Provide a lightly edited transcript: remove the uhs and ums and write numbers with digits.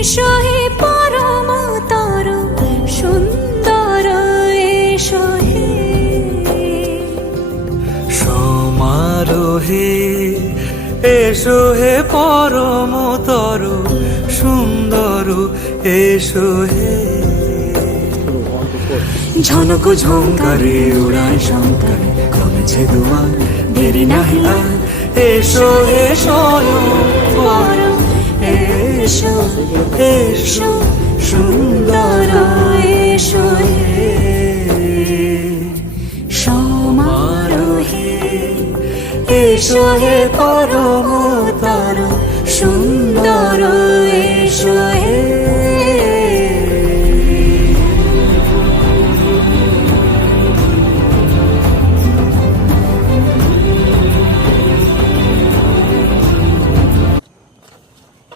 এসো হে পরমতর সুন্দর এসো হে সমারোহে এসো হে পরমতর সুন্দর এসো হে ঝনক ঝঙ্কারে উড়ায় শঙ্কর কমেছে দুয়ার দেরি নাহি আর এসো হে স্বয়ং পরম এসো এসো সুন্দর এসো হে সমারোহে এসো হে পরম